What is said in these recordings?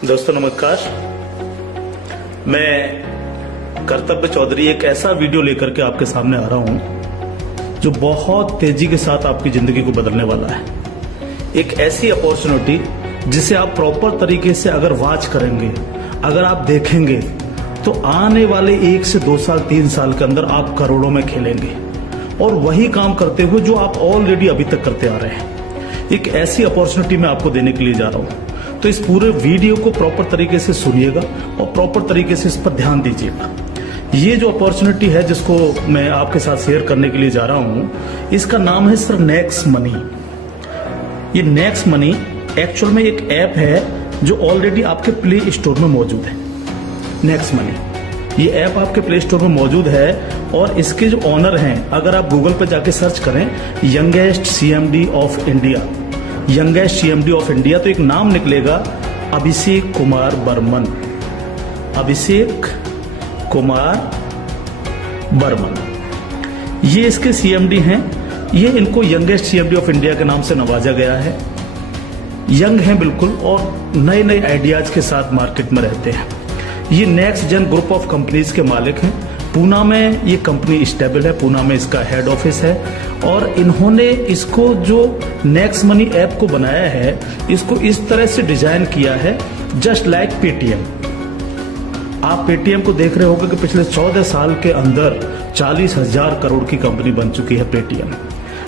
दोस्तों नमस्कार। मैं कर्तव्य चौधरी एक ऐसा वीडियो लेकर के आपके सामने आ रहा हूं जो बहुत तेजी के साथ आपकी जिंदगी को बदलने वाला है। एक ऐसी अपॉर्चुनिटी जिसे आप प्रॉपर तरीके से अगर वॉच करेंगे, अगर आप देखेंगे तो आने वाले 1 से 2 साल 3 साल के अंदर आप करोड़ों में खेलेंगे और वही काम करते हुए जो आप ऑलरेडी अभी तक करते आ रहे हैं। एक ऐसी अपॉर्चुनिटी मैं आपको देने के लिए जा रहा हूं, तो इस पूरे वीडियो को प्रॉपर तरीके से सुनिएगा और प्रॉपर तरीके से इस पर ध्यान दीजिएगा। ये जो अपॉर्चुनिटी है जिसको मैं आपके साथ शेयर करने के लिए जा रहा हूं, इसका नाम है सर नेक्स्ट मनी। ये नेक्स्ट मनी एक्चुअल में एक ऐप है जो ऑलरेडी आपके प्ले स्टोर में मौजूद है। नेक्स्ट मनी ये ऐप आपके प्ले स्टोर में मौजूद है और इसके जो ऑनर हैं, अगर आप गूगल पर जाके सर्च करें youngest CMD of India, youngest CMD of India, तो एक नाम निकलेगा अभिषेक कुमार बर्मन। अभिषेक कुमार बर्मन ये इसके सीएमडी हैं। ये इनको यंगेस्ट सीएमडी ऑफ इंडिया के नाम से नवाजा गया है। यंग हैं बिल्कुल और नए नए आइडियाज के साथ मार्केट में रहते हैं। ये Next Gen group of companies के मालिक हैं। पूना में ये कंपनी स्टेबल है, पूना में इसका हेड ऑफिस है और इन्होंने इसको जो नेक्स्ट मनी ऐप को बनाया है, इसको इस तरह से डिजाइन किया है जस्ट लाइक पेटीएम। आप पेटीएम को देख रहे होंगे कि पिछले 14 साल के अंदर 40,000 करोड़ की कंपनी बन चुकी है पेटीएम।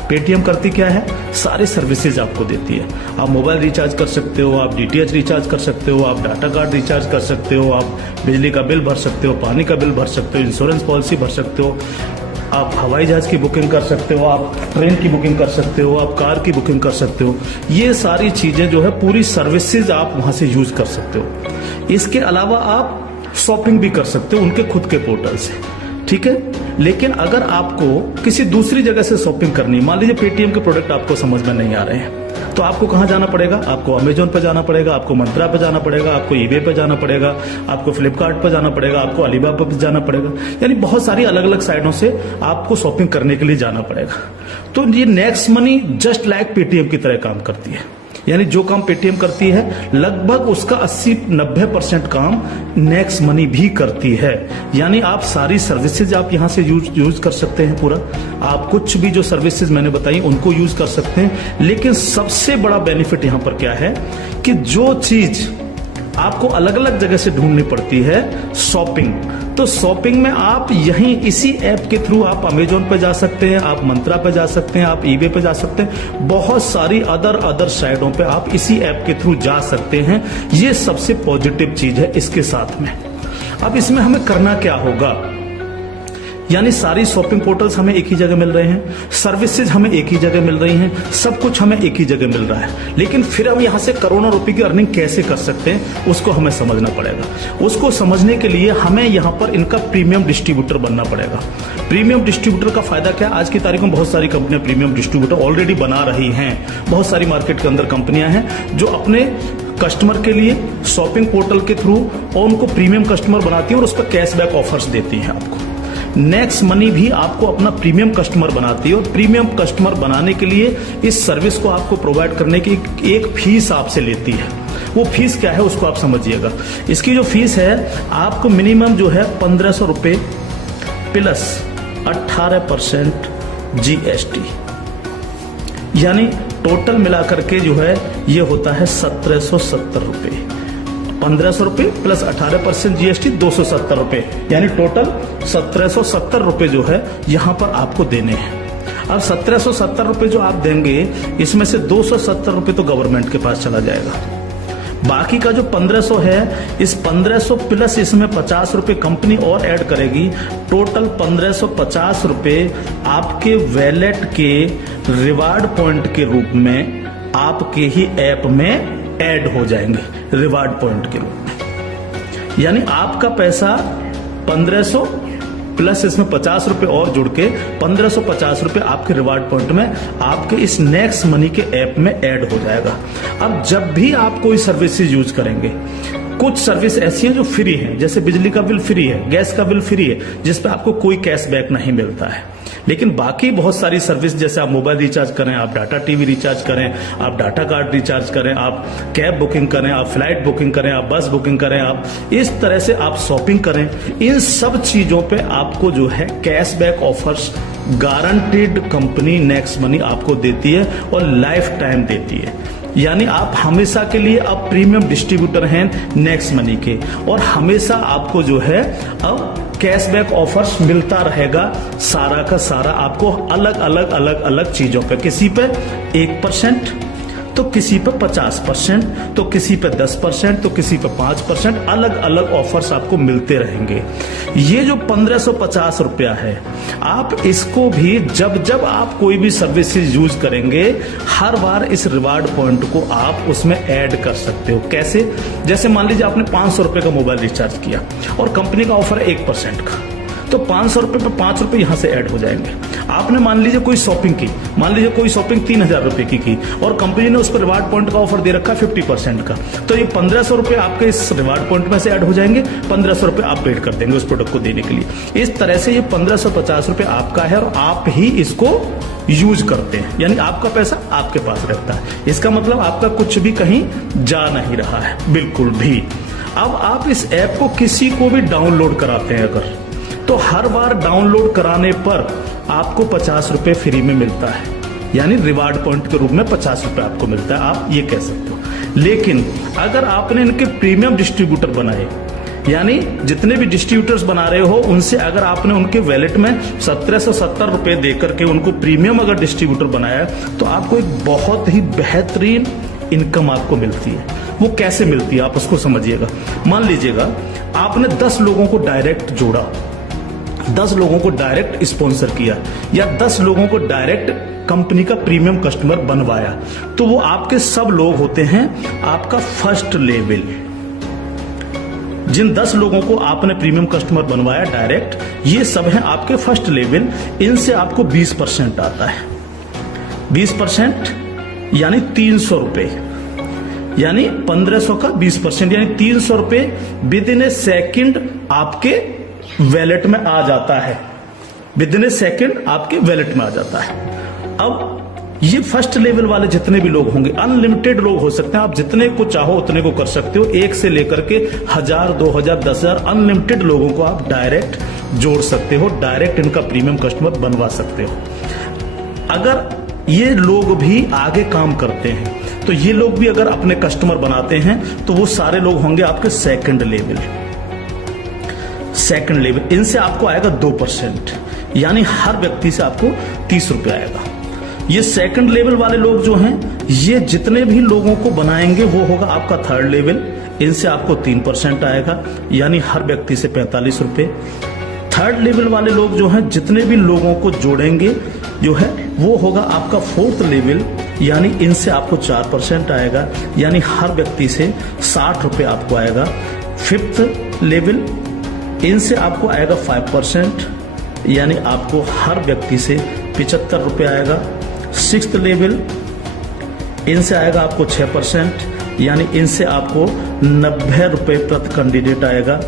पेटीएम करती क्या है? सारी सर्विसेज आपको देती है। आप मोबाइल रिचार्ज कर सकते हो, आप डीटीएच रिचार्ज कर सकते हो, आप डाटा कार्ड रिचार्ज कर सकते हो, आप बिजली का बिल भर सकते हो, पानी का बिल भर सकते हो, इंश्योरेंस पॉलिसी भर सकते हो, आप हवाई जहाज की बुकिंग कर सकते हो, आप ट्रेन की बुकिंग कर सकते हो, आप कार की बुकिंग कर सकते हो। ये सारी चीजें जो है पूरी सर्विसेज आप वहां से यूज कर सकते हो। इसके अलावा आप शॉपिंग भी कर सकते हो उनके खुद के पोर्टल से, ठीक है। लेकिन अगर आपको किसी दूसरी जगह से शॉपिंग करनी है, मान लीजिए पेटीएम के प्रोडक्ट आपको समझ में नहीं आ रहे हैं, तो आपको कहां जाना पड़ेगा? आपको अमेजोन पे जाना पड़ेगा, आपको मंत्रा पे जाना पड़ेगा, आपको ईबे पे जाना पड़ेगा, आपको फ्लिपकार्ट पे जाना पड़ेगा, आपको अलीबाबा पे जाना पड़ेगा। यानी बहुत सारी अलग अलग साइटों से आपको शॉपिंग करने के लिए जाना पड़ेगा। तो ये next money just like Paytm की तरह काम करती है। यानी जो काम पेटीएम करती है लगभग उसका 80-90% काम नेक्स्ट मनी भी करती है। यानी आप सारी सर्विसेज आप यहां से यूज कर सकते हैं। पूरा आप कुछ भी जो सर्विसेज मैंने बताई उनको यूज कर सकते हैं। लेकिन सबसे बड़ा बेनिफिट यहां पर क्या है कि जो चीज आपको अलग अलग जगह से ढूंढनी पड़ती है, शॉपिंग, तो शॉपिंग में आप यहीं इसी ऐप के थ्रू आप अमेजोन पे जा सकते हैं, आप मंत्रा पे जा सकते हैं, आप ईबे पे जा सकते हैं, बहुत सारी अदर साइटों पे आप इसी ऐप के थ्रू जा सकते हैं। ये सबसे पॉजिटिव चीज है इसके साथ में। अब इसमें हमें करना क्या होगा? यानी सारी शॉपिंग पोर्टल्स हमें एक ही जगह मिल रहे हैं, सर्विसेज हमें एक ही जगह मिल रही हैं, सब कुछ हमें एक ही जगह मिल रहा है। लेकिन फिर हम यहां से करोड़ों रुपए की अर्निंग कैसे कर सकते हैं उसको हमें समझना पड़ेगा। उसको समझने के लिए हमें यहां पर इनका प्रीमियम डिस्ट्रीब्यूटर बनना पड़ेगा। प्रीमियम डिस्ट्रीब्यूटर का फायदा क्या है? आज की तारीख में बहुत सारी कंपनियां प्रीमियम डिस्ट्रीब्यूटर ऑलरेडी बना रही हैं। बहुत सारी मार्केट के अंदर कंपनियां हैं जो अपने कस्टमर के लिए शॉपिंग पोर्टल के थ्रू और उनको प्रीमियम कस्टमर बनाती हैं और उस पर कैशबैक ऑफर्स देती हैं आपको। नेक्स्ट मनी भी आपको अपना प्रीमियम कस्टमर बनाती है और प्रीमियम कस्टमर बनाने के लिए इस सर्विस को आपको प्रोवाइड करने की एक फीस आपसे लेती है। वो फीस क्या है उसको आप समझिएगा। इसकी जो फीस है आपको मिनिमम जो है 1,500 रुपए प्लस 18% जीएसटी, यानी टोटल मिलाकर के जो है ये होता है 1,770 रुपए। 1,500 रुपए प्लस 18% जीएसटी 270 रुपए, यानी टोटल 1,770 रुपए जो है यहां पर आपको देने हैं। अब 1,770 रुपए जो आप देंगे, इसमें से 270 रुपए तो गवर्नमेंट के पास चला जाएगा। बाकी का जो 1,500 है, इस 1,500 प्लस इसमें 50 रुपए कंपनी और ऐड करेगी। टोटल 1,550 रुपए आपके वैलेट के रिवार्ड पॉइंट के रूप में आपके ही ऐप में ऐड हो जाएंगे रिवार्ड पॉइंट के रूप में। यानी आपका पैसा 1,500 प्लस इसमें 50 रुपए और जुड़ के 1,550 रुपए आपके रिवार्ड पॉइंट में आपके इस नेक्स्ट मनी के ऐप में ऐड हो जाएगा। अब जब भी आप कोई सर्विसेज यूज करेंगे, कुछ सर्विस ऐसी है जो फ्री है, जैसे बिजली का बिल फ्री है, गैस का बिल फ्री है, जिसपे आपको कोई कैशबैक नहीं मिलता है। लेकिन बाकी बहुत सारी सर्विस, जैसे आप मोबाइल रिचार्ज करें, आप डाटा टीवी रिचार्ज करें, आप डाटा कार्ड रिचार्ज करें, आप कैब बुकिंग करें, आप फ्लाइट बुकिंग करें, आप बस बुकिंग करें, आप इस तरह से आप शॉपिंग करें, इन सब चीजों पे आपको जो है cashback offers guaranteed company next money आपको देती है और लाइफ टाइम देती है। यानी आप हमेशा के लिए अब प्रीमियम डिस्ट्रीब्यूटर हैं नेक्स्ट मनी के, और हमेशा आपको जो है अब कैशबैक ऑफर्स मिलता रहेगा सारा का सारा आपको अलग अलग चीजों पे, किसी पे 1%, तो किसी पे 50%, तो किसी पे 10%, तो किसी पे 5%, अलग अलग ऑफर्स आपको मिलते रहेंगे। ये जो 1550 रुपया है, आप इसको भी जब जब आप कोई भी सर्विसेज यूज करेंगे, हर बार इस रिवार्ड पॉइंट को आप उसमें ऐड कर सकते हो। कैसे? जैसे मान लीजिए आपने 500 रुपए का मोबाइल रिचार्ज किया और कंपनी का ऑफर है 1% का, तो 500 रुपए पे 5 रुपए यहां से ऐड हो जाएंगे। आपने मान लीजिए कोई शॉपिंग की, मान लीजिए कोई शॉपिंग 3000 रुपए की और कंपनी ने उस पर रिवार्ड पॉइंट का ऑफर दे रखा 50% का, तो ये 1500 रुपए आपके इस रिवार्ड पॉइंट में से ऐड हो जाएंगे, 1500 रुपए आप पेड कर देंगे उस प्रोडक्ट को देने के लिए। इस तरह से ये 1550 रुपए आपका है और आप ही इसको यूज करते हैं, यानी आपका पैसा आपके पास रहता है। इसका मतलब आपका कुछ भी कहीं जा नहीं रहा है, बिल्कुल भी। अब आप इस ऐप को किसी को भी डाउनलोड कराते हैं अगर, तो हर बार डाउनलोड कराने पर आपको 50 रुपए फ्री में मिलता है, यानी रिवार्ड पॉइंट के रूप में 50 रुपए आपको मिलता है, आप ये कह सकते हो। लेकिन अगर आपने इनके प्रीमियम डिस्ट्रीब्यूटर बनाए, यानी जितने भी डिस्ट्रीब्यूटर्स बना रहे हो उनसे अगर आपने उनके वैलेट में 1770 रुपए देकर के उनको प्रीमियम अगर डिस्ट्रीब्यूटर बनाया, तो आपको एक बहुत ही बेहतरीन इनकम आपको मिलती है। वो कैसे मिलती है आप उसको समझिएगा। मान लीजिएगा आपने 10 लोगों को डायरेक्ट जोड़ा, 10 लोगों को डायरेक्ट स्पॉन्सर किया, या 10 लोगों को डायरेक्ट कंपनी का प्रीमियम कस्टमर बनवाया, तो वो आपके सब लोग होते हैं आपका फर्स्ट लेवल। जिन 10 लोगों को आपने प्रीमियम कस्टमर बनवाया डायरेक्ट, ये सब हैं आपके फर्स्ट लेवल। इनसे आपको 20% आता है, 20% यानी 300 रुपए, यानी 1500 का 20%, यानी 300 रुपए विद इन ए सेकेंड आपके वैलेट में आ जाता है, विद इन ए सेकेंड आपके वैलेट में आ जाता है। अब ये फर्स्ट लेवल वाले जितने भी लोग होंगे, अनलिमिटेड लोग हो सकते हैं, आप जितने को चाहो उतने को कर सकते हो, 1 से लेकर के 1000, 2000, 10,000 अनलिमिटेड लोगों को आप डायरेक्ट जोड़ सकते हो, डायरेक्ट इनका प्रीमियम कस्टमर बनवा सकते हो। अगर ये लोग भी आगे काम करते हैं, तो ये लोग भी अगर अपने कस्टमर बनाते हैं, तो वो सारे लोग होंगे आपके सेकंड लेवल। इनसे आपको आएगा 2%, यानी हर व्यक्ति से आपको 30 रुपए आएगा। ये सेकंड लेवल वाले लोग जो हैं, ये जितने भी लोगों को बनाएंगे वो होगा आपका थर्ड लेवल। इनसे आपको 3% आएगा, यानी हर व्यक्ति से 45 रुपए। थर्ड लेवल वाले लोग जो हैं, जितने भी लोगों को जोड़ेंगे जो है, वो होगा आपका फोर्थ लेवल, यानी इनसे आपको 4% आएगा, यानी हर व्यक्ति से 60 रुपए आपको आएगा। फिफ्थ लेवल, इनसे आपको आएगा 5%, यानी आपको हर व्यक्ति से 75 रुपए आएगा। सिक्स्थ लेवल, इनसे आएगा आपको 6%, यानी इनसे आपको 90 रुपए प्रति कैंडिडेट आएगा।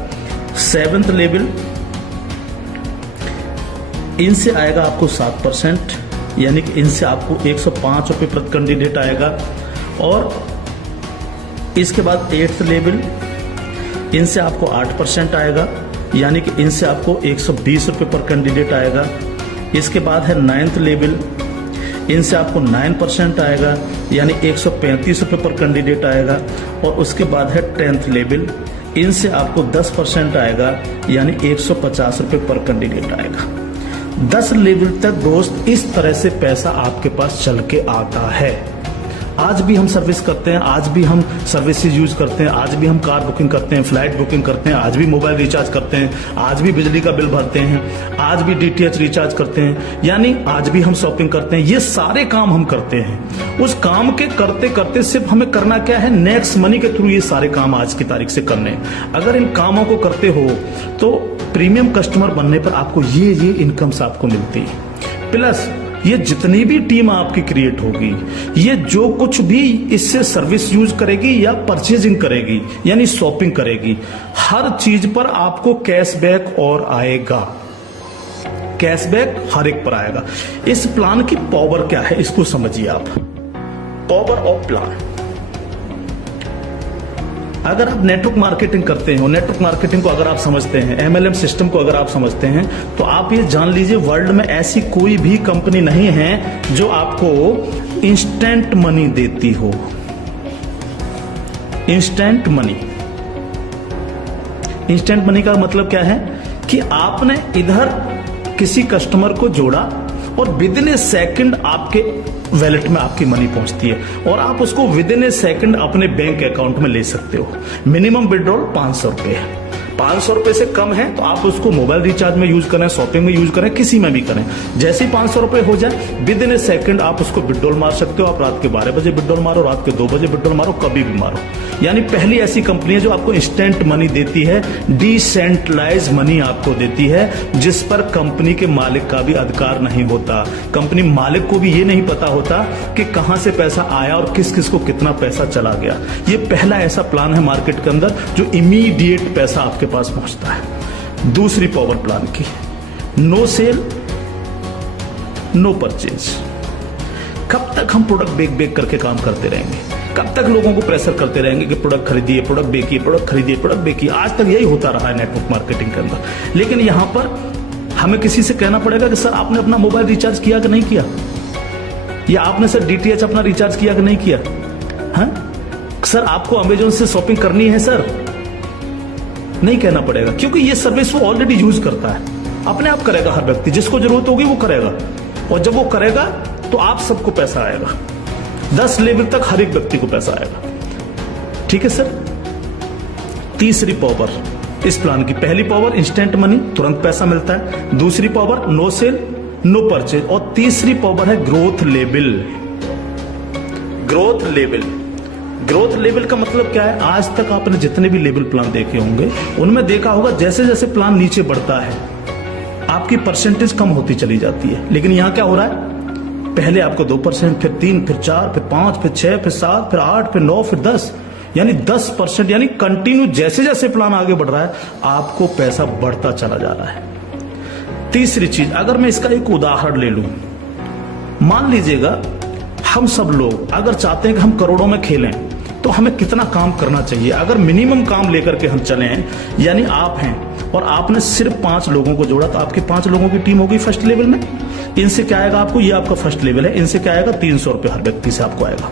सेवेंथ लेवल, इनसे आएगा आपको 7%, यानी कि इनसे आपको 105 रुपए प्रति कैंडिडेट आएगा। और इसके बाद 8th लेवल, इनसे आपको 8% आएगा, यानी कि इनसे आपको 120 रुपए पर कैंडिडेट आएगा। इसके बाद है 9th लेवल, इनसे आपको 9% आएगा, यानी 135 रुपए पर कैंडिडेट आएगा। और उसके बाद है 10th लेवल, इनसे आपको 10% आएगा, यानी 150 रुपए पर कैंडिडेट आएगा। 10 लेवल तक दोस्त इस तरह से पैसा आपके पास चल के आता है। आज भी हम सर्विस करते हैं, आज भी हम सर्विसेज यूज करते हैं, आज भी हम कार बुकिंग करते हैं, फ्लाइट बुकिंग करते हैं, आज भी मोबाइल रिचार्ज करते हैं, आज भी बिजली का बिल भरते हैं, आज भी DTH रिचार्ज करते हैं, यानी आज भी हम शॉपिंग करते हैं। ये सारे काम हम करते हैं। उस काम के करते करते सिर्फ हमें करना क्या है, नेक्स्ट मनी के थ्रू ये सारे काम आज की तारीख से करने हैं। अगर इन कामों को करते हो तो प्रीमियम कस्टमर बनने पर आपको ये इनकम्स आपको मिलती है। प्लस ये जितनी भी टीम आपकी क्रिएट होगी, ये जो कुछ भी इससे सर्विस यूज करेगी या परचेजिंग करेगी, यानी शॉपिंग करेगी, हर चीज पर आपको कैशबैक और आएगा। कैशबैक हर एक पर आएगा। इस प्लान की पावर क्या है इसको समझिए आप। पावर ऑफ प्लान, अगर आप नेटवर्क मार्केटिंग करते हो, नेटवर्क मार्केटिंग को अगर आप समझते हैं, MLM सिस्टम को अगर आप समझते हैं, तो आप ये जान लीजिए वर्ल्ड में ऐसी कोई भी कंपनी नहीं है जो आपको इंस्टेंट मनी देती हो। इंस्टेंट मनी, इंस्टेंट मनी का मतलब क्या है कि आपने इधर किसी कस्टमर को जोड़ा और विद इन ए सेकंड आपके वैलेट में आपकी मनी पहुंचती है और आप उसको विद इन ए सेकंड अपने बैंक अकाउंट में ले सकते हो। मिनिमम विड्रॉल 500 रुपए है। 500 रुपए से कम है तो आप उसको मोबाइल रिचार्ज में यूज करें, शॉपिंग में यूज करें, किसी में भी करें। जैसे ही 500 रुपए हो जाए विद इन ए सेकंड आप उसको विड्रॉल मार सकते हो। आप रात के 12 बजे विड्रॉल मारो, रात के 2 बजे विड्रॉल मारो, कभी भी मारो। यानी पहली ऐसी कंपनी है जो आपको इंस्टेंट मनी देती है, डिसेंट्रलाइज मनी आपको देती है, जिस पर कंपनी के मालिक का भी अधिकार नहीं होता। कंपनी मालिक को भी ये नहीं पता होता कि कहां से पैसा आया और किस किस को कितना पैसा चला गया। ये पहला ऐसा प्लान है मार्केट के अंदर जो इमीडिएट पैसा आपके पास पहुंचता है। दूसरी पावर प्लान की, नो सेल नो परचेज। कब तक हम प्रोडक्ट बेक करके काम करते रहेंगे? कब तक लोगों को प्रेशर करते रहेंगे कि प्रोडक्ट खरीदिए, प्रोडक्ट बेकिए, प्रोडक्ट खरीदिए, प्रोडक्ट बेकिए? आज तक यही होता रहा है नेटवर्क मार्केटिंग के अंदर। लेकिन यहां पर हमें किसी से कहना पड़ेगा कि सर आपने अपना मोबाइल रिचार्ज किया कि नहीं किया, या आपने सर DTH अपना रिचार्ज किया कि नहीं किया? हाँ सर आपको अमेजोन से शॉपिंग करनी है सर, नहीं कहना पड़ेगा, क्योंकि ये सर्विस वो ऑलरेडी यूज करता है। अपने आप करेगा, हर व्यक्ति जिसको जरूरत होगी वो करेगा, और जब वो करेगा तो आप सबको पैसा आएगा। 10 लेवल तक हर एक व्यक्ति को पैसा आएगा। ठीक है सर। तीसरी पावर इस प्लान की, पहली पावर इंस्टेंट मनी, तुरंत पैसा मिलता है। दूसरी power no sale no purchase, और तीसरी पावर है growth level. Growth level, growth level का मतलब क्या है? आज तक आपने जितने भी लेवल प्लान देखे होंगे उनमें देखा होगा जैसे जैसे प्लान नीचे बढ़ता है आपकी परसेंटेज कम होती चली जाती है। लेकिन यहां क्या हो रहा है? पहले आपको 2%, फिर 3, फिर 4, फिर 5, फिर 6, फिर 7, फिर 8, फिर 9, फिर 10, यानी 10%, यानी कंटिन्यू जैसे जैसे प्लान आगे बढ़ रहा है आपको पैसा बढ़ता चला जा रहा है। तीसरी चीज, अगर मैं इसका एक उदाहरण ले लूं, मान लीजिएगा हम सब लोग अगर चाहते हैं कि हम करोड़ों में खेलें तो हमें कितना काम करना चाहिए? अगर मिनिमम काम लेकर के हम चले, यानी आप हैं और आपने सिर्फ 5 लोगों को जोड़ा तो आपकी 5 लोगों की टीम होगी फर्स्ट लेवल में। इनसे क्या आएगा आपको? ये आपका फर्स्ट लेवल है, इनसे क्या आएगा? 300 रुपए हर व्यक्ति से आपको आएगा।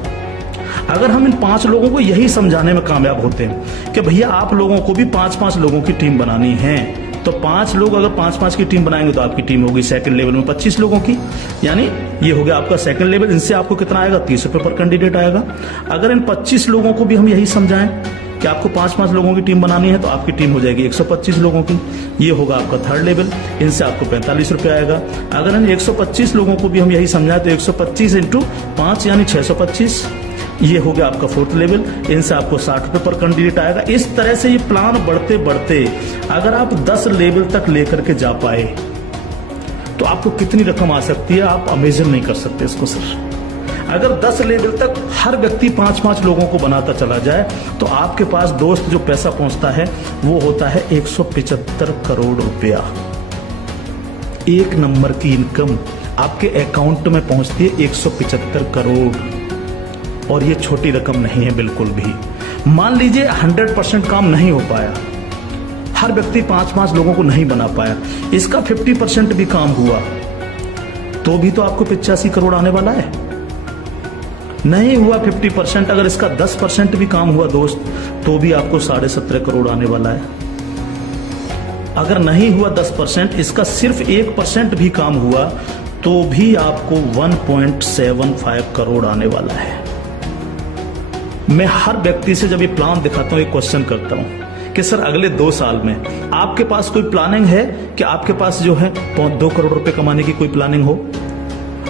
अगर हम इन 5 लोगों को यही समझाने में कामयाब होते हैं कि भैया आप लोगों को भी 5-5 लोगों की टीम बनानी है, तो 5 लोग अगर 5-5 की टीम बनाएंगे तो आपकी टीम होगी सेकंड लेवल में 25 लोगों की, यानी ये हो गया आपका सेकंड लेवल। इनसे आपको कितना आएगा? 30 रुपए पर कैंडिडेट आएगा। अगर इन 25 लोगों को भी हम यही समझाएं कि आपको 5-5 लोगों की टीम बनानी है तो आपकी टीम हो जाएगी 125 लोगों की, ये होगा आपका थर्ड लेवल। इनसे आपको 45 रुपए आएगा। अगर इन 125 लोगों को भी हम यही समझाएं तो 125 इंटू 5 यानी 625, ये हो गया आपका फोर्थ लेवल। इनसे आपको 60 रुपए पर कैंडिडेट आएगा। इस तरह से ये प्लान बढ़ते बढ़ते अगर आप 10 लेवल तक लेकर के जा पाए तो आपको कितनी रकम आ सकती है आप इमेजिन नहीं कर सकते इसको सर। अगर 10 लेवल तक हर व्यक्ति 5-5 लोगों को बनाता चला जाए तो आपके पास दोस्त जो पैसा पहुंचता है वो होता है 175 करोड़ रुपया। एक नंबर की इनकम आपके अकाउंट में पहुंचती है 175 करोड़, और ये छोटी रकम नहीं है बिल्कुल भी। मान लीजिए 100% काम नहीं हो पाया, हर व्यक्ति 5-5 लोगों को नहीं बना पाया, इसका 50% भी काम हुआ तो भी तो आपको 85 करोड़ आने वाला है। नहीं हुआ 50%, अगर इसका 10% भी काम हुआ दोस्त तो भी आपको 17.5 करोड़ आने वाला है। अगर नहीं हुआ 10%, इसका सिर्फ 1% भी काम हुआ तो भी आपको 1.75 करोड़ आने वाला है। मैं हर व्यक्ति से जब ये प्लान दिखाता हूं एक क्वेश्चन करता हूं कि सर अगले 2 साल में आपके पास कोई प्लानिंग है कि आपके पास जो है 2 करोड़ रुपए कमाने की कोई प्लानिंग हो?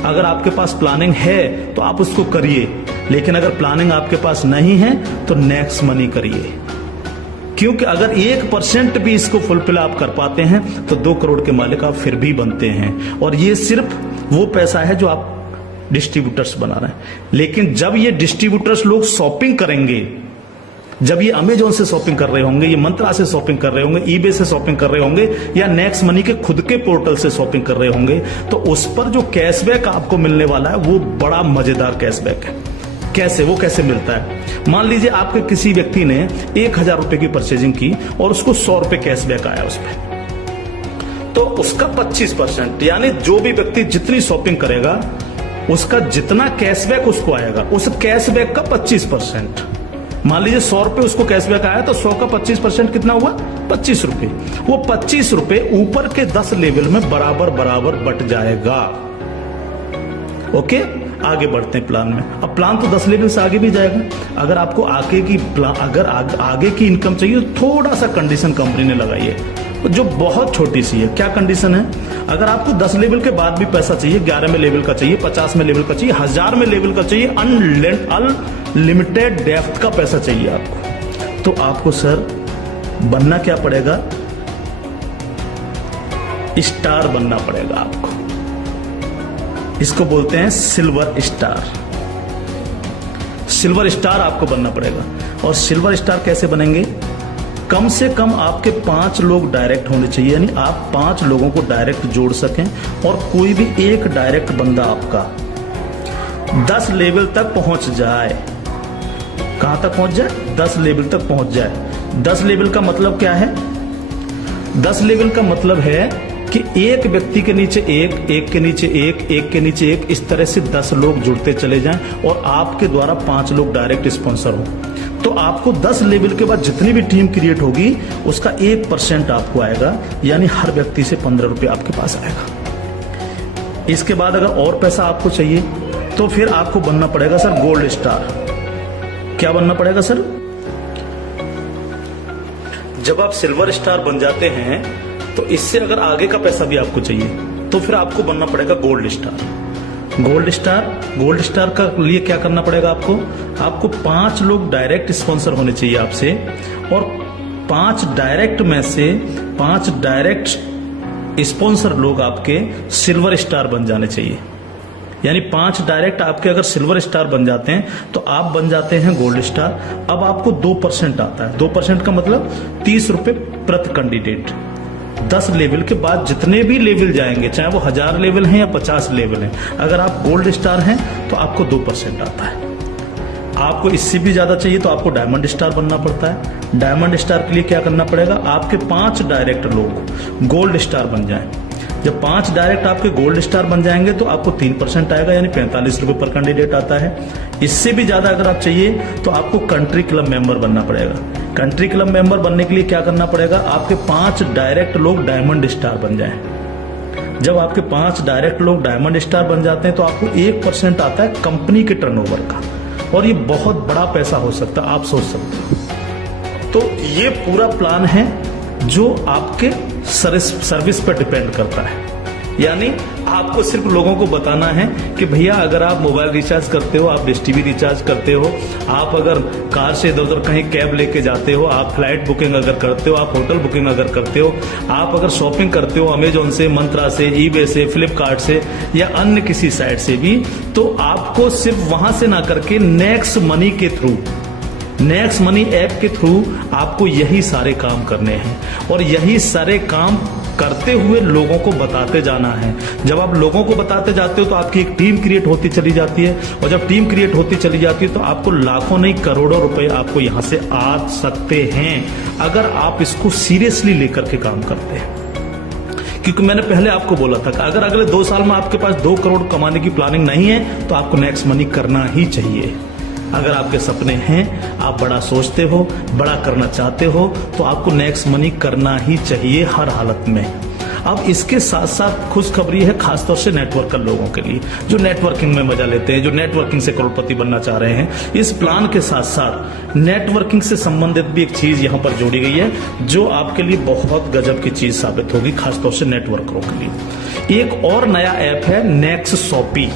अगर आपके पास प्लानिंग है तो आप उसको करिए, लेकिन अगर प्लानिंग आपके पास नहीं है तो नेक्स्ट मनी करिए, क्योंकि अगर 1% भी इसको फुलफिल आप कर पाते हैं तो 2 करोड़ के मालिक आप फिर भी बनते हैं। और ये सिर्फ वो पैसा है जो आप डिस्ट्रीब्यूटर्स बना रहे हैं। लेकिन जब ये डिस्ट्रीब्यूटर्स लोग शॉपिंग करेंगे, जब ये अमेजोन से शॉपिंग कर रहे होंगे, ये मंत्रा से शॉपिंग कर रहे होंगे, ईबे से शॉपिंग कर रहे होंगे, या नेक्स्ट मनी के खुद के पोर्टल से शॉपिंग कर रहे होंगे, तो उस पर जो कैशबैक आपको मिलने वाला है वो बड़ा मजेदार कैशबैक है। कैसे, वो कैसे मिलता है? मान लीजिए आपके किसी व्यक्ति ने 1000 रुपए की परचेजिंग की और उसको 100 रुपए कैशबैक आया उस पर, तो उसका 25%, यानी जो भी व्यक्ति जितनी शॉपिंग करेगा उसका जितना कैशबैक उसको आएगा, उस कैशबैक का 25%। मान लीजिए 100 रुपए उसको कैशबैक आया, तो 100 का 25% कितना हुआ? 25 रुपए। वो 25 रुपए ऊपर के 10 लेवल में बराबर बराबर बट जाएगा। ओके, आगे बढ़ते हैं प्लान में। अब प्लान तो 10 लेवल से आगे भी जाएगा। अगर आपको आगे की इनकम चाहिए तो थोड़ा सा कंडीशन कंपनी ने लगाई है जो बहुत छोटी सी है। क्या कंडीशन है? अगर आपको 10 लेवल के बाद भी पैसा चाहिए, 11 में लेवल का चाहिए, 50 में लेवल का चाहिए, 1000 में लेवल का चाहिए, अनलिमिटेड डेप्थ का पैसा चाहिए आपको, तो आपको सर बनना क्या पड़ेगा? स्टार बनना पड़ेगा आपको। इसको बोलते हैं सिल्वर स्टार। सिल्वर स्टार आपको बनना पड़ेगा। और सिल्वर स्टार कैसे बनेंगे? कम से कम आपके 5 लोग डायरेक्ट होने चाहिए, यानी आप 5 लोगों को डायरेक्ट जोड़ सकें, और कोई भी एक डायरेक्ट बंदा आपका 10 लेवल तक पहुंच जाए। कहां तक पहुंच जाए? 10 लेवल तक पहुंच जाए। 10 लेवल का मतलब क्या है? 10 लेवल का मतलब है कि एक व्यक्ति के नीचे एक के नीचे एक के नीचे एक, इस तरह से 10 लोग जुड़ते चले जाएं और आपके द्वारा 5 लोग डायरेक्ट स्पॉन्सर हो, तो आपको 10 लेवल के बाद जितनी भी टीम क्रिएट होगी उसका 1% आपको आएगा, यानी हर व्यक्ति से 15 रुपए आपके पास आएगा। इसके बाद अगर और पैसा आपको चाहिए तो फिर आपको बनना पड़ेगा सर गोल्ड स्टार। क्या बनना पड़ेगा सर? जब आप सिल्वर स्टार बन जाते हैं तो इससे अगर आगे का पैसा भी आपको चाहिए तो फिर आपको बनना पड़ेगा गोल्ड स्टार। गोल्ड स्टार का लिए क्या करना पड़ेगा आपको 5 लोग डायरेक्ट स्पॉन्सर होने चाहिए आपसे, और 5 डायरेक्ट में से 5 डायरेक्ट स्पॉन्सर लोग आपके सिल्वर स्टार बन जाने चाहिए। यानी 5 डायरेक्ट आपके अगर सिल्वर स्टार बन जाते हैं तो आप बन जाते हैं गोल्ड स्टार। अब आपको 2% आता है। 2% का मतलब 30 रुपए प्रति कैंडिडेट। 10 लेवल के बाद जितने भी लेवल जाएंगे, चाहे वो 1000 लेवल हैं या 50 लेवल हैं, अगर आप गोल्ड स्टार हैं तो आपको 2% आता है। आपको इससे भी ज्यादा चाहिए तो आपको डायमंड स्टार बनना पड़ता है। डायमंड स्टार के लिए क्या करना पड़ेगा? आपके 5 डायरेक्ट लोग गोल्ड स्टार बन जाएं। जब 5 डायरेक्ट आपके गोल्ड स्टार बन जाएंगे तो आपको 3% आएगा, यानी 45 रुपए पर कैंडिडेट आता है। इससे भी ज्यादा अगर आप चाहिए तो आपको कंट्री क्लब मेंबर बनना पड़ेगा। कंट्री क्लब मेंबर बनने के लिए क्या करना पड़ेगा? आपके 5 डायरेक्ट लोग डायमंड स्टार बन जाएं। जब आपके 5 डायरेक्ट लोग डायमंड स्टार बन जाते हैं तो आपको 1% आता है कंपनी के टर्नओवर का, और ये बहुत बड़ा पैसा हो सकता है, आप सोच सकते हो। तो ये पूरा प्लान है जो आपके सर्विस पर डिपेंड करता है। यानी आपको सिर्फ लोगों को बताना है कि भैया अगर आप मोबाइल रिचार्ज करते हो, आप डिश टीवी रिचार्ज करते हो, आप अगर कार से इधर उधर कहीं कैब लेके जाते हो, आप फ्लाइट बुकिंग अगर करते हो, आप होटल बुकिंग अगर करते हो, आप अगर शॉपिंग करते हो अमेजोन से, मंत्रा से, ईबे से, फ्लिपकार्ट से या अन्य किसी साइट से भी, तो आपको सिर्फ वहां से ना करके नेक्स्ट मनी के थ्रू, नेक्स्ट मनी ऐप के थ्रू आपको यही सारे काम करने हैं, और यही सारे काम करते हुए लोगों को बताते जाना है। जब आप लोगों को बताते जाते हो तो आपकी एक टीम क्रिएट होती चली जाती है, और जब टीम क्रिएट होती चली जाती है तो आपको लाखों नहीं करोड़ों रुपए आपको यहां से आ सकते हैं, अगर आप इसको सीरियसली लेकर के काम करते हैं। क्योंकि मैंने पहले आपको बोला था कि अगर अगले 2 साल में आपके पास 2 करोड़ कमाने की प्लानिंग नहीं है तो आपको नेक्स्ट मनी करना ही चाहिए। अगर आपके सपने हैं, आप बड़ा सोचते हो, बड़ा करना चाहते हो, तो आपको नेक्स्ट मनी करना ही चाहिए हर हालत में। अब इसके साथ साथ खुशखबरी है खासतौर से नेटवर्कर लोगों के लिए, जो नेटवर्किंग में मजा लेते हैं, जो नेटवर्किंग से करोड़पति बनना चाह रहे हैं। इस प्लान के साथ साथ नेटवर्किंग से संबंधित भी एक चीज यहां पर जोड़ी गई है जो आपके लिए बहुत गजब की चीज साबित होगी, खासतौर से नेटवर्करों के लिए। एक और नया ऐप है Next Shopee.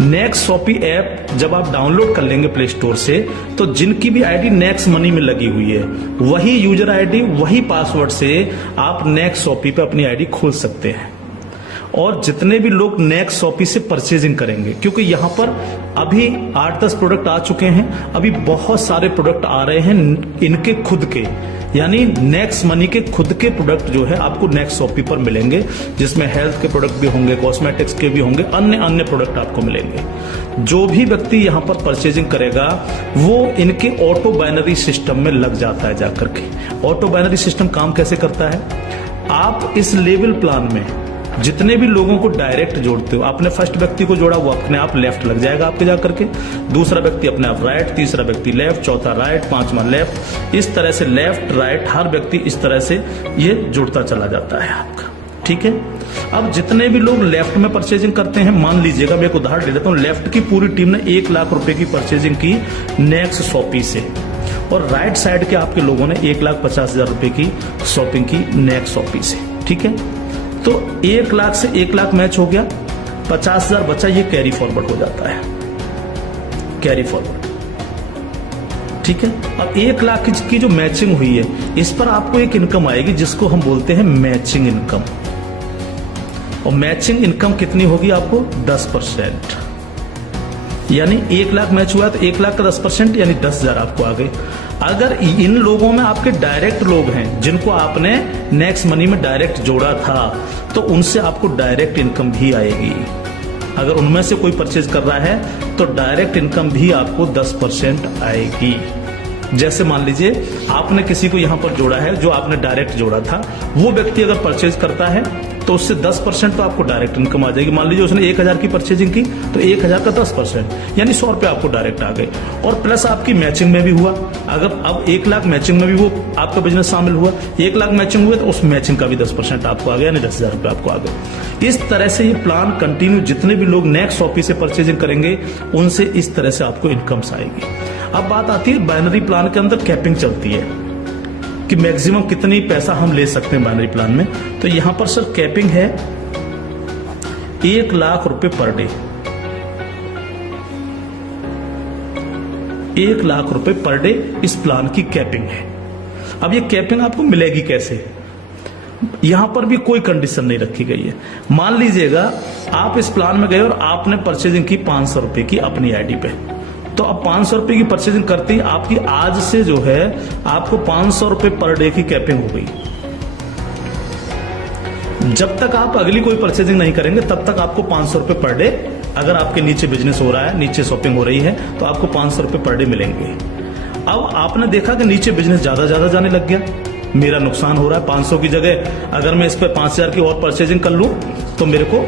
Next Shopee app जब आप डाउनलोड कर लेंगे प्ले स्टोर से, तो जिनकी भी आईडी नेक्स्ट मनी में लगी हुई है, वही यूजर आईडी, वही पासवर्ड से आप नेक्स्ट शॉपी पे अपनी आईडी खोल सकते हैं। और जितने भी लोग नेक्स्ट शॉपी से परचेजिंग करेंगे, क्योंकि यहां पर अभी 8-10 प्रोडक्ट आ चुके हैं, अभी बहुत सारे प्रोडक्ट आ रहे हैं इनके खुद के, यानी नेक्स्ट मनी के खुद के प्रोडक्ट जो है आपको नेक्स्ट शॉपी पर मिलेंगे, जिसमें हेल्थ के प्रोडक्ट भी होंगे, कॉस्मेटिक्स के भी होंगे, अन्य प्रोडक्ट आपको मिलेंगे। जो भी व्यक्ति यहां पर परचेजिंग करेगा वो इनके ऑटो बाइनरी सिस्टम में लग जाता है जाकर के। ऑटो बाइनरी सिस्टम काम कैसे करता है, आप इस लेवल प्लान में जितने भी लोगों को डायरेक्ट जोड़ते हो, आपने फर्स्ट व्यक्ति को जोड़ा वो अपने आप लेफ्ट लग जाएगा आपके जाकर के, दूसरा व्यक्ति अपने आप राइट, तीसरा व्यक्ति लेफ्ट, चौथा राइट, पांचवा लेफ्ट, इस तरह से लेफ्ट राइट हर व्यक्ति इस तरह से ये जुड़ता चला जाता है आपका। ठीक है, अब जितने भी लोग लेफ्ट में परचेजिंग करते हैं, मान लीजिएगा मैं एक उदाहरण ले लेता हूं, लेफ्ट की पूरी टीम ने 1 लाख रुपए की परचेजिंग की नेक्स्ट शॉपी से, और राइट साइड के आपके लोगों ने 1,50,000 रुपए की शॉपिंग की नेक्स्ट शॉपी से। ठीक है, तो 1 लाख से 1 लाख मैच हो गया, 50,000 बचा, ये कैरी फॉरवर्ड हो जाता है, कैरी फॉरवर्ड। ठीक है, अब 1 लाख की जो मैचिंग हुई है इस पर आपको एक इनकम आएगी जिसको हम बोलते हैं मैचिंग इनकम, और मैचिंग इनकम कितनी होगी आपको 10%, यानी 1 लाख मैच हुआ तो 1 लाख का 10% यानी 10,000 आपको आ गए। अगर इन लोगों में आपके डायरेक्ट लोग हैं जिनको आपने नेक्स्ट मनी में डायरेक्ट जोड़ा था, तो उनसे आपको डायरेक्ट इनकम भी आएगी। अगर उनमें से कोई परचेज कर रहा है तो डायरेक्ट इनकम भी आपको 10% आएगी। जैसे मान लीजिए आपने किसी को यहां पर जोड़ा है, जो आपने डायरेक्ट जोड़ा था, वो व्यक्ति अगर परचेज करता है तो उससे 10% तो आपको डायरेक्ट इनकम आ जाएगी। मान लीजिए उसने 1,000 की परचेजिंग की तो 1,000 का 10% यानी 100 रुपए आपको डायरेक्ट आ गए, और प्लस आपकी मैचिंग में भी हुआ। अगर अब 1 लाख मैचिंग में भी वो आपका बिजनेस शामिल हुआ, 1 लाख मैचिंग हुए तो उस मैचिंग का भी 10% आपको आ गया, यानी 10,000 रुपए आपको आ गए। इस तरह से ये प्लान कंटिन्यू, जितने भी लोग नेक्स्ट शॉपी से परचेजिंग करेंगे उनसे इस तरह से आपको इनकम्स आएगी। अब बात आती है बाइनरी प्लान के अंदर कैपिंग चलती है कि मैक्सिमम कितनी पैसा हम ले सकते हैं बाइनरी प्लान में। तो यहां पर सर कैपिंग है 1 लाख रुपए पर डे, 1 लाख रुपए पर डे इस प्लान की कैपिंग है। अब ये कैपिंग आपको मिलेगी कैसे, यहां पर भी कोई कंडीशन नहीं रखी गई है। मान लीजिएगा आप इस प्लान में गए और आपने परचेजिंग की 500 रुपए की अपनी आईडी पे, तो अब 500 रुपए की परचेजिंग करते ही आपकी आज से जो है आपको 500 रुपए पर डे की कैपिंग हो गई। जब तक आप अगली कोई परचेजिंग नहीं करेंगे तब तक आपको 500 रुपए पर डे, अगर आपके नीचे बिजनेस हो रहा है, नीचे शॉपिंग हो रही है, तो आपको 500 रुपए पर डे मिलेंगे। अब आपने देखा कि नीचे बिजनेस ज्यादा जाने लग गया, मेरा नुकसान हो रहा है, 500 की जगह अगर मैं इस पर 5,000 की और परचेजिंग कर लूं तो मेरे को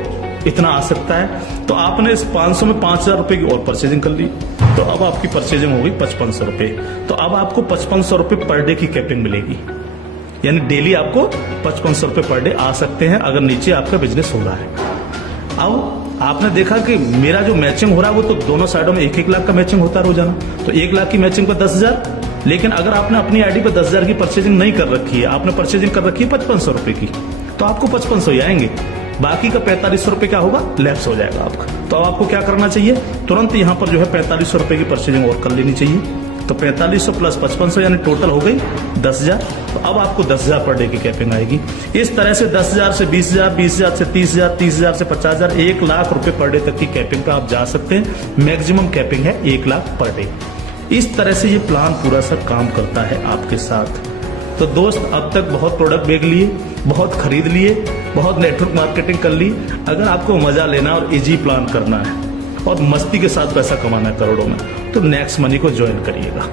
इतना आ सकता है, तो आपने इस 500 में 5,000 रुपए की और परचेजिंग कर ली, तो अब आपकी परचेजिंग हो गई 5,500 रुपए। तो अब आपको 5,500 रुपए पर डे की कैपिंग मिलेगी, यानी डेली आपको 5,500 रुपए पर डे आ सकते हैं अगर नीचे आपका बिजनेस हो रहा है। अब आपने देखा कि मेरा जो मैचिंग हो रहा है वो तो दोनों साइडों में 1-1 लाख का मैचिंग होता है रोजाना, तो 1 लाख की मैचिंग पर 10,000। लेकिन अगर आपने अपनी आईडी पर 10,000 की परचेजिंग नहीं कर रखी है, आपने परचेजिंग कर रखी है 5,500 रुपए की, तो आपको 5,500 ही आएंगे, बाकी का 4,500 रुपए क्या होगा, लैप्स हो जाएगा आपका। तो अब आपको क्या करना चाहिए, तुरंत यहां पर जो है 4,500 रुपए की परचेजिंग और कर लेनी चाहिए। तो 4,500 प्लस 5,500 यानी टोटल हो गई 10,000। तो अब आपको 10,000 पर डे की कैपिंग आएगी। इस तरह से 10,000 से 20,000, 20,000 से 30,000, 30,000 से 50,000, 1 लाख रुपए पर डे तक की कैपिंग पे आप जा सकते हैं। मैक्सिमम कैपिंग है 1 लाख पर डे। इस तरह से ये प्लान पूरा सा काम करता है आपके साथ। तो दोस्त, अब तक बहुत प्रोडक्ट बेच लिए, बहुत खरीद लिए, बहुत नेटवर्क मार्केटिंग कर ली। अगर आपको मजा लेना और इजी प्लान करना है और मस्ती के साथ पैसा कमाना है करोड़ों में, तो नेक्स्ट मनी को ज्वाइन करिएगा।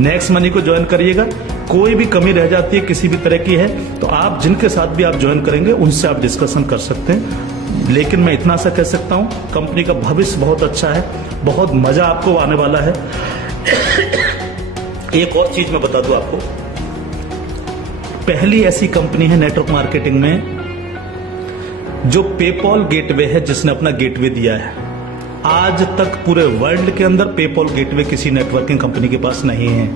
नेक्स्ट मनी को ज्वाइन करिएगा। कोई भी कमी रह जाती है, किसी भी तरह की है, तो आप जिनके साथ भी आप ज्वाइन करेंगे उनसे आप डिस्कशन कर सकते हैं। लेकिन मैं इतना सा कह सकता हूं, कंपनी का भविष्य बहुत अच्छा है, बहुत मजा आपको आने वाला है। एक और चीज मैं बता दूं आपको, पहली ऐसी कंपनी है नेटवर्क मार्केटिंग में जो पेपॉल गेटवे है, जिसने अपना गेटवे दिया है। आज तक पूरे वर्ल्ड के अंदर पेपॉल गेटवे किसी नेटवर्किंग कंपनी के पास नहीं है।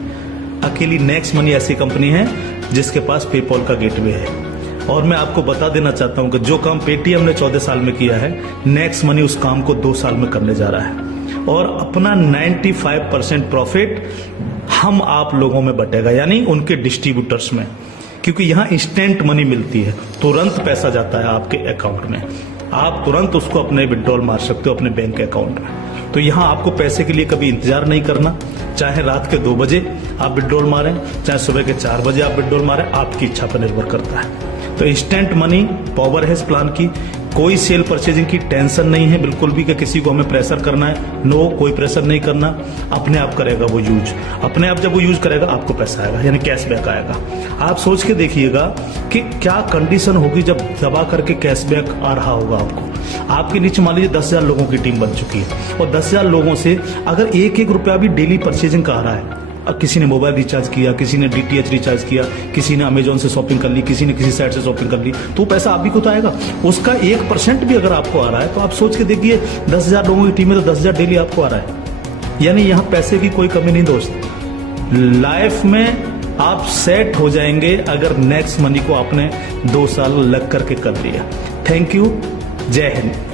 अकेली नेक्स्ट मनी ऐसी कंपनी है जिसके पास पेपॉल का गेटवे है। और मैं आपको बता देना चाहता हूं कि जो काम पेटीएम ने 14 साल में किया है, नेक्स्ट मनी उस काम को 2 साल में करने जा रहा है। और अपना 95% प्रॉफिट हम आप लोगों में बटेगा, यानी उनके डिस्ट्रीब्यूटर्स में, क्योंकि यहां इंस्टेंट मनी मिलती है, तुरंत पैसा जाता है आपके अकाउंट में। आप तुरंत उसको अपने विड्रॉल मार सकते हो अपने बैंक अकाउंट में। तो यहाँ आपको पैसे के लिए कभी इंतजार नहीं करना, चाहे रात के 2 बजे आप विड्रॉल मारें, चाहे सुबह के 4 बजे आप विड्रॉल मारें, आपकी इच्छा पर निर्भर करता है। तो इंस्टेंट मनी पावर है इस प्लान की। कोई सेल परचेजिंग की टेंशन नहीं है बिल्कुल भी कि किसी को हमें प्रेशर करना है। नो, कोई प्रेशर नहीं करना, अपने आप करेगा वो यूज। अपने आप जब वो यूज करेगा आपको पैसा आएगा, यानी कैशबैक आएगा। आप सोच के देखिएगा कि क्या कंडीशन होगी जब दबा करके कैशबैक आ रहा होगा आपको। आपके नीचे मान लीजिए 10,000 लोगों की टीम बन चुकी है और 10,000 लोगों से अगर 1-1 रुपया भी डेली परचेजिंग का आ रहा है, किसी ने मोबाइल रिचार्ज किया, किसी ने DTH रिचार्ज किया, किसी ने अमेजोन से शॉपिंग कर ली, किसी ने किसी साइट से शॉपिंग कर ली, तो पैसा आप भी को तो आएगा। उसका 1% भी अगर आपको आ रहा है तो आप सोच के देखिए 10,000 लोगों की टीम में तो 10,000 डेली आपको आ रहा है। यानी यहाँ पैसे की कोई कमी नहीं दोस्त। लाइफ में आप सेट हो जाएंगे अगर नेक्स्ट मनी को आपने 2 साल लग करके कर लिया। थैंक यू, जय हिंद।